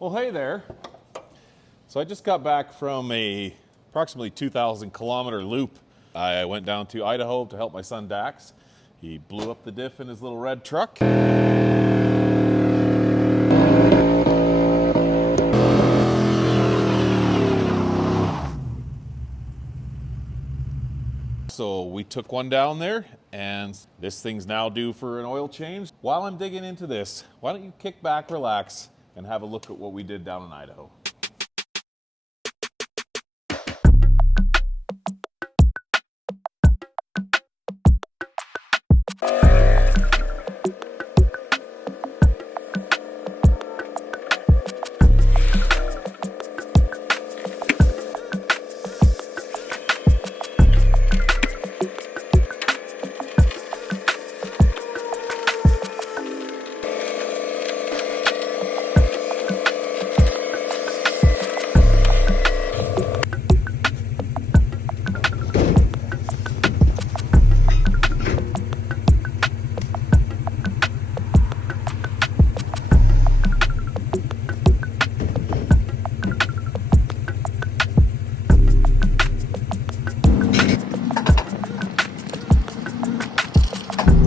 Well, hey there. So I just got back from a approximately 2,000 kilometer loop. I went down to Idaho to help my son Dax. He blew up the diff in his little red truck. So we took one down there, and this thing's now due for an oil change. While I'm digging into this, why don't you kick back, relax, and have a look at what we did down in Idaho.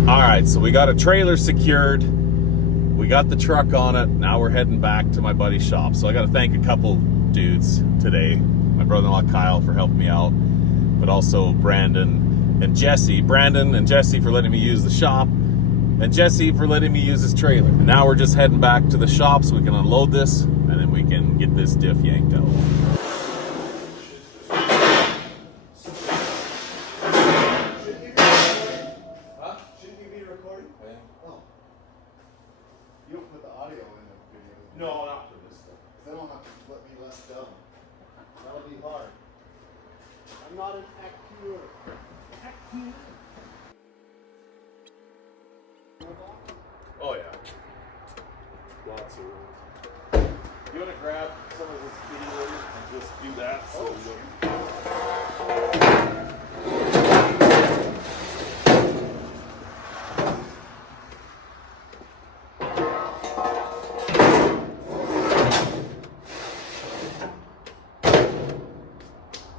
All right, so we got a trailer secured. We got the truck on it. Now we're heading back to my buddy's shop. So I got to thank a couple dudes today. My brother-in-law Kyle for helping me out, but also Brandon and Jesse. Brandon and Jesse for letting me use the shop, and Jesse for letting me use his trailer. And now we're just heading back to the shop so we can unload this, and then we can get this diff yanked out. No, not for this stuff. They don't have to let me let down. That'll be hard. I'm not an actor. Oh yeah. Lots of room. You want to grab some of this kitty litter and just do that? So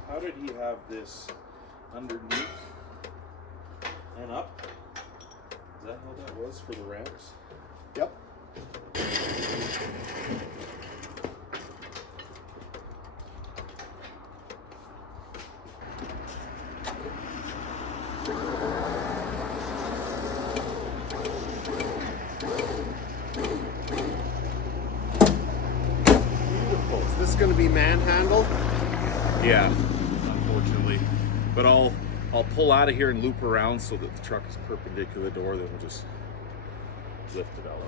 How did he have this underneath and up? Is that how that was for the ramps? Yep. Beautiful. Is this going to be manhandled? yeah, unfortunately. But I'll pull out of here and loop around so that the truck is perpendicular to the door, then we'll just lift it out.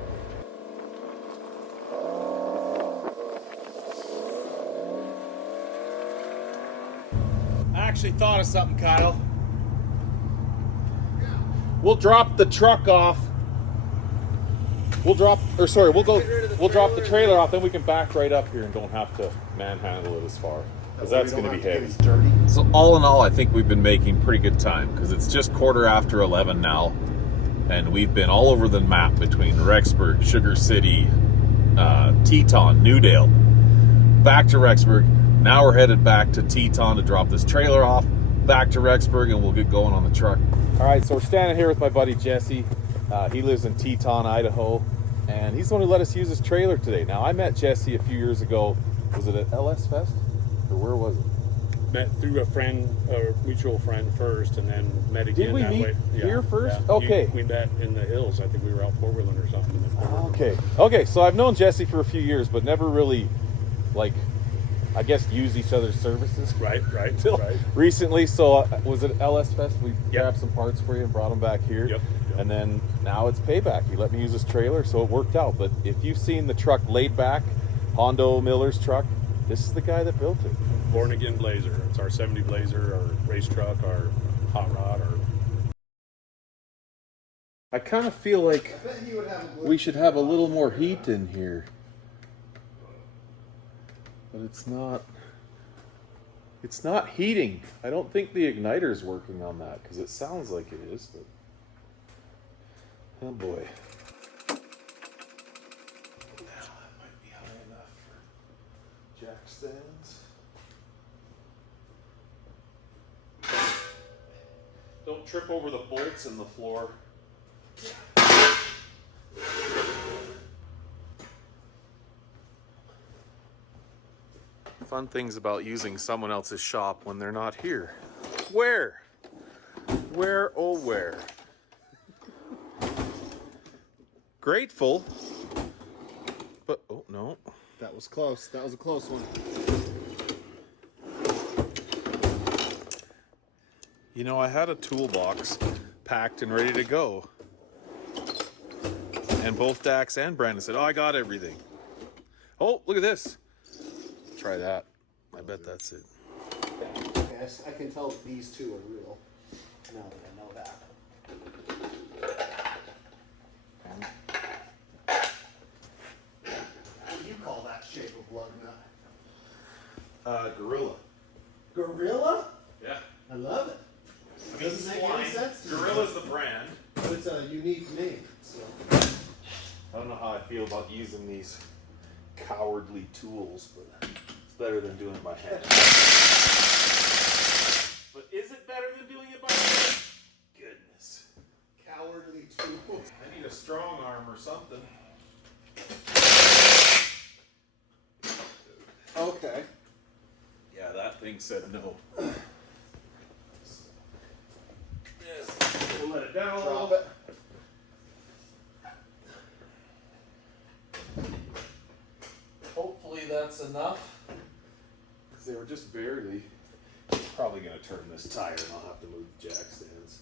I actually thought of something, Kyle. We'll drop the truck off. We'll drop the trailer off, then we can back right up here and don't have to manhandle it as far. Because that's going to be heavy. So all in all, I think we've been making pretty good time because it's just 11:15 now, and we've been all over the map between Rexburg, Sugar City, Teton, Newdale, back to Rexburg. Now we're headed back to Teton to drop this trailer off, back to Rexburg, and we'll get going on the truck. All right, so we're standing here with my buddy Jesse. He lives in Teton, Idaho, and he's the one who let us use his trailer today. Now, I met Jesse a few years ago. Was it at LS Fest? Or where was it? Met through a friend, a mutual friend first, and then met again. Did we that meet way. here first? Yeah. Okay. We met in the hills. I think we were out four-wheeling or something. Okay, so I've known Jesse for a few years, but never really, like, I guess used each other's services. Right. Recently, so was it LS Fest? We grabbed some parts for you and brought them back here. Yep. And then now it's payback. He let me use his trailer, so it worked out. But if you've seen the truck laid back, Hondo Miller's truck, this is the guy that built it. Born Again Blazer. It's our 70 Blazer, our race truck, our hot rod, I kind of feel like we should have a little more heat in here. But it's not heating. I don't think the igniter's working on that because it sounds like it is, but oh boy. Now that might be high enough. jack stands. Don't trip over the bolts in the floor. Fun things about using someone else's shop when they're not here. Where? Where, oh where? Grateful, but oh no. That was close. That was a close one. You know, I had a toolbox packed and ready to go. And both Dax and Brandon said, oh, I got everything. Oh, look at this. Try that. I bet that's it. Okay, I can tell that these two are real. Now that I know that. What do you call that shape of lug nut? Gorilla. Gorilla? Yeah. I love it. I mean, Doesn't make any sense to me. Gorilla's the brand. But it's a unique name. So. I don't know how I feel about using these cowardly tools, but it's better than doing it by hand. But is it better than doing it by hand? Goodness. Cowardly tools. I need a strong arm or something. Okay. Yeah, that thing said no. We'll let it down a little Drop bit. Hopefully that's enough. Because they were just barely. Probably going to turn this tire and I'll have to move the jack stands.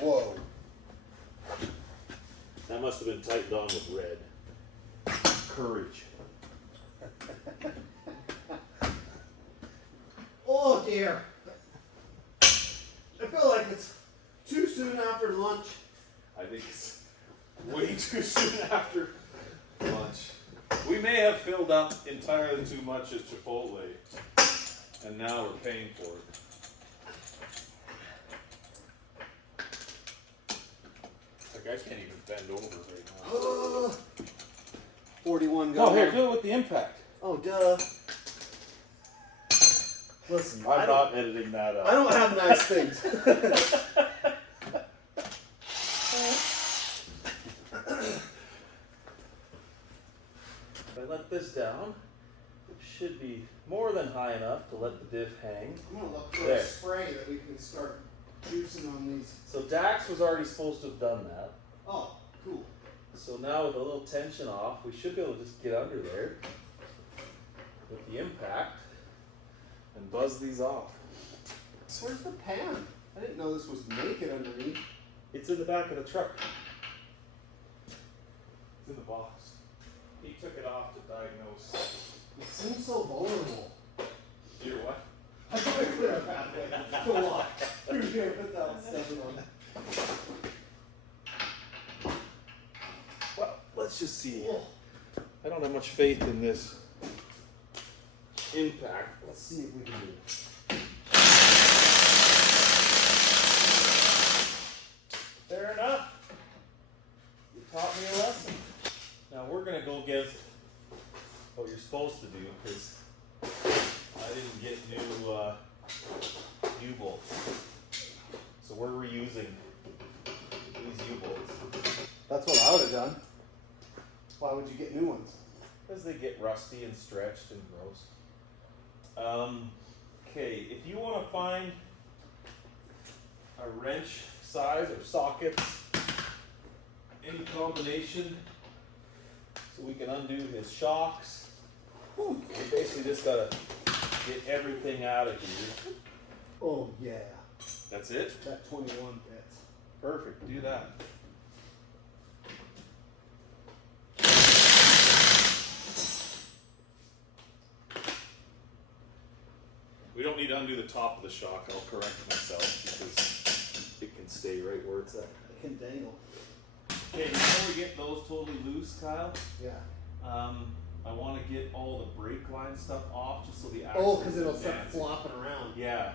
Whoa. That must have been tightened on with red. Courage. Oh dear. I feel like it's too soon after lunch. I think it's way too soon after lunch. We may have filled up entirely too much at Chipotle, and now we're paying for it. Like I can't even bend over right now. 41 Oh, going. here, do it with the impact. Oh, duh. Listen, I'm not editing that I up. don't have nice things. If I let this down, it should be more than high enough to let the diff hang. I'm gonna look for There. a spray that we can start juicing on these. So Dax was already supposed to have done that. Oh, cool. So now with a little tension off, we should be able to just get under there with the impact and buzz these off. Where's the pan? I didn't know this was naked underneath. It's in the back of the truck. It's in the box. He took it off to diagnose. It seems so vulnerable. You're what? I'm gonna clear a pathway to walk through here without stepping on it. Well, let's just see. Oh, I don't have much faith in this impact. let's see if we can do it. Fair enough. You taught me a lesson. Now we're gonna go get what you're supposed to do because I didn't get new U-bolts. So we're reusing these U-bolts That's what I would have done. Why would you get new ones? because they get rusty and stretched and gross. Okay, if you want to find a wrench size or socket, any combination, so we can undo his shocks. We basically just gotta get everything out of here. Oh yeah, That's it? that 21 fits. Perfect. Do that. We don't need to undo the top of the shock. I'll correct myself because it can stay right where it's at. It can dangle. Okay, before we get those totally loose, Kyle, Yeah. I want to get all the brake line stuff off just so the Oh, axle because it'll isn't start dancing. flopping around. Yeah.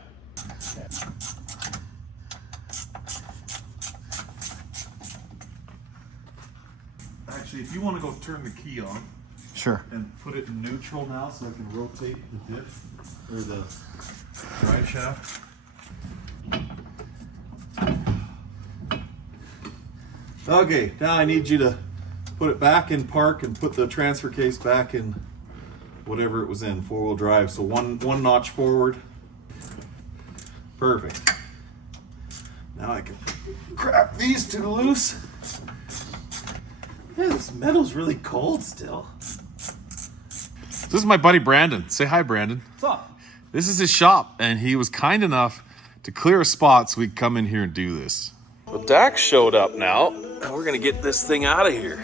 Actually, if you want to go turn the key on, Sure. And put it in neutral now so I can rotate the diff or the drive shaft. Okay, now I need you to put it back in park and put the transfer case back in whatever it was in, 4-wheel drive. So one notch forward. Perfect. Now I can crap these two loose. Yeah, this metal's really cold still. This is my buddy Brandon. Say hi, Brandon. What's up? This is his shop, and he was kind enough to clear a spot so we could come in here and do this. Well, Dax showed up now, and we're gonna get this thing out of here.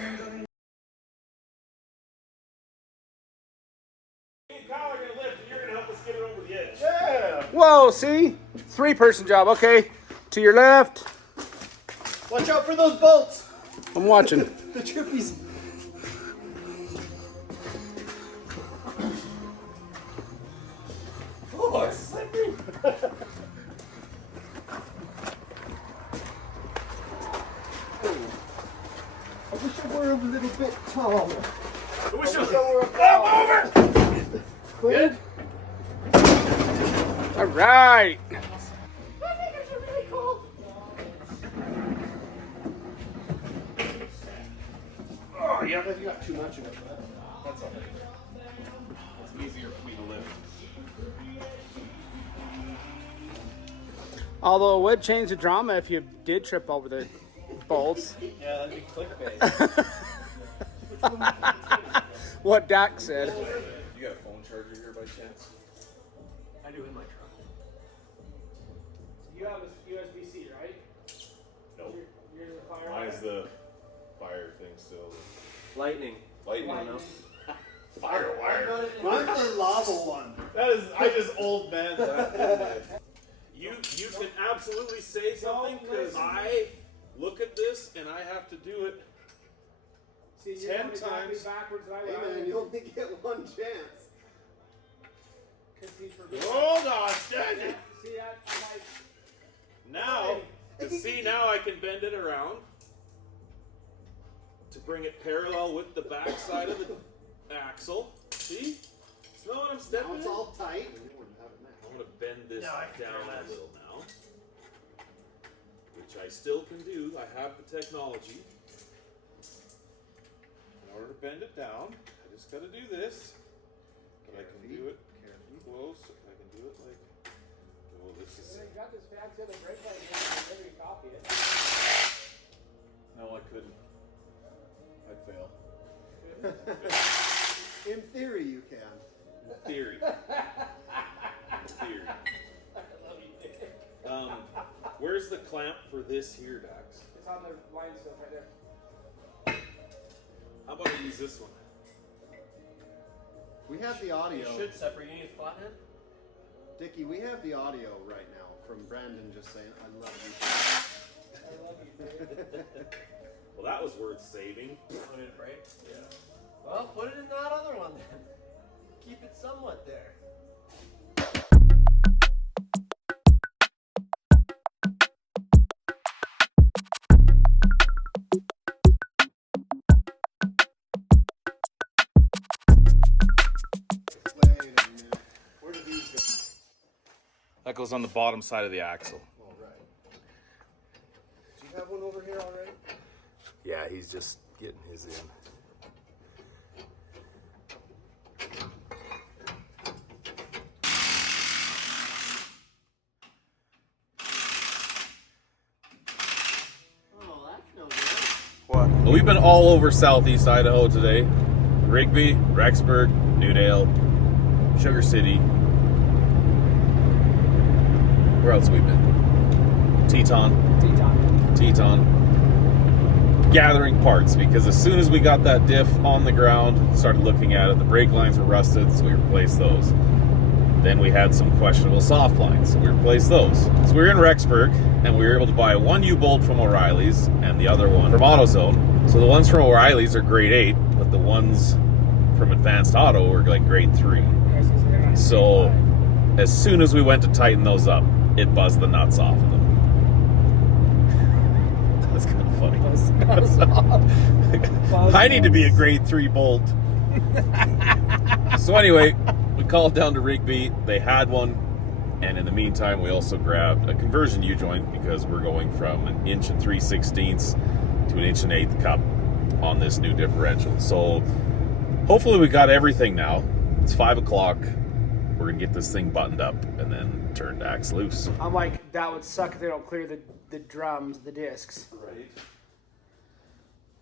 Whoa, see? 3-person job, okay. To your left. Watch out for those bolts. I'm watching. The trippies. Oh, it's slippery. I wish I were a little bit taller. I wish I were over. Good? All right. My fingers are really cold. Oh, yeah, but you got too much of it. That's all right. It's easier for me to lift. Although it would change the drama if you did trip over the bolts. Yeah, that'd be clickbait. What Dax said. You got a phone charger here by chance? I do in my truck. You have a USB-C, right? Nope. You're the fire. Mine's the fire thing still. Lightning. Lightning. Fire wire. Mine's the lava one. That is, I just old man that. You can absolutely say something because I look at this and I have to do it See, 10 times. backwards than I Hey man, you only get one chance. Hold on, stand it. See that? I'm like, Now, to see now I can bend it around to bring it parallel with the back side of the axle. See? Smell what I'm stepping Now it's in? all tight. I'm going to bend this down a little now, which I still can do. I have the technology. In order to bend it down, I just got to do this. But I can do it close. I can do it like, oh, this is... you got this fancy other brake light here, you copy it. No, I couldn't. I'd fail. In theory, you can. In theory. In theory. Where's the clamp for this here, Dax? It's on the line stuff right there. How about I use this one? We have the audio. You should separate. You need a flathead? Dickie, we have the audio right now from Brandon just saying, I love you. I love you. Well, that was worth saving. Put it right? Yeah. Well, put it in that other one then. Keep it somewhat there. Wait a minute. Where do these go? That goes on the bottom side of the axle. All right. Do you have one over here already? Yeah, he's just getting his in. Oh, that's no good. Well, we've been all over southeast Idaho today. Rigby, Rexburg, Newdale, Sugar City. Where else have we been? Teton. Gathering parts, because as soon as we got that diff on the ground, started looking at it, the brake lines were rusted, so we replaced those. Then we had some questionable soft lines, so we replaced those. So we were in Rexburg, and we were able to buy one U-bolt from O'Reilly's and the other one from AutoZone. So the ones from O'Reilly's are grade 8, but the ones from Advanced Auto were like grade 3. So as soon as we went to tighten those up, it buzzed the nuts off of them. That's kind of funny. I need to be a grade 3 bolt So anyway, we called down to Rigby. They had one. And in the meantime, we also grabbed a conversion U-joint because we're going from an 1 3/16 to an 1 1/8 cup on this new differential. So hopefully we got everything now. It's 5 o'clock. We're gonna get this thing buttoned up and then turn Dax loose. I'm like, that would suck if they don't clear the drums, the discs. Right.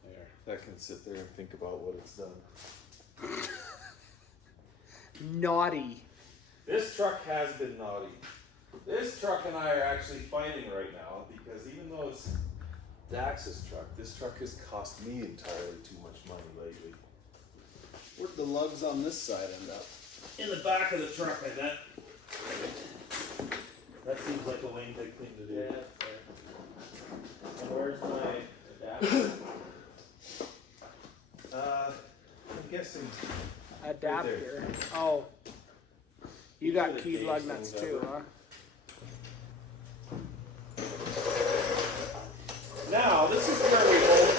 There. That can sit there and think about what it's done. Naughty. This truck has been naughty. This truck and I are actually fighting right now because even though it's Dax's truck, this truck has cost me entirely too much money lately. Where'd the lugs on this side end up? In the back of the truck, I bet. That seems like a Wayne big thing to do. Yeah, fair. And where's my adapter? I'm guessing. Adapter. Oh. You got the keyed gauge lug nuts things too, ever. huh? Now, this is where we hope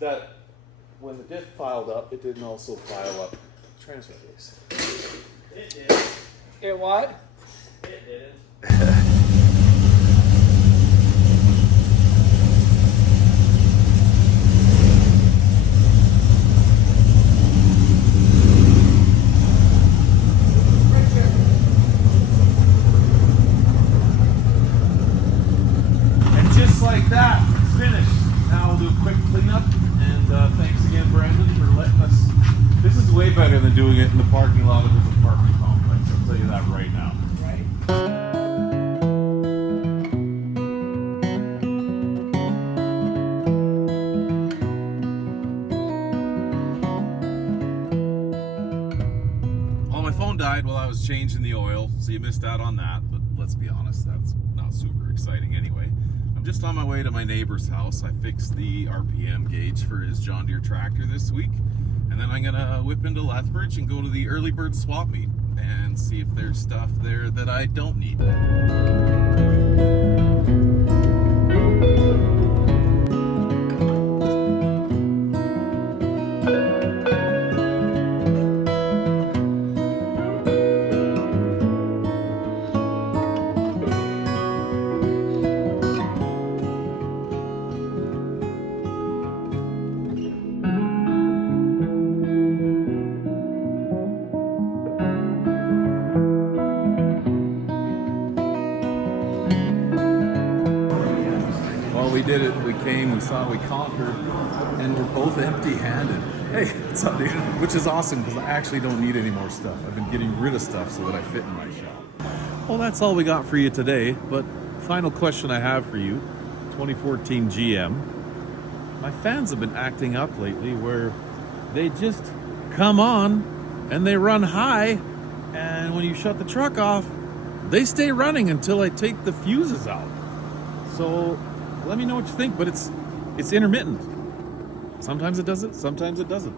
that when the diff piled up, it didn't also pile up the transfer case. It did. It what? It didn't. And just like that, it's finished. Now we'll do a quick cleanup, and thanks again, Brandon, for letting us. This is way better than doing it in the parking lot of his apartment complex. I'll tell you that right now. Right. Well, my phone died while I was changing the oil, so you missed out on that. But let's be honest, that's not super exciting anyway. I'm just on my way to my neighbor's house. I fixed the RPM gauge for his John Deere tractor this week. And then I'm gonna whip into Lethbridge and go to the early bird swap meet and see if there's stuff there that I don't need. Well, we did it. We came, we saw, we conquered, and we're both empty-handed. Hey, what's up, dude? Which is awesome because I actually don't need any more stuff. I've been getting rid of stuff so that I fit in my shop. Well, that's all we got for you today. But final question I have for you, 2014 GM. My fans have been acting up lately where they just come on and they run high, and when you shut the truck off, they stay running until I take the fuses out. So let me know what you think, but it's intermittent. Sometimes it does it, sometimes it doesn't.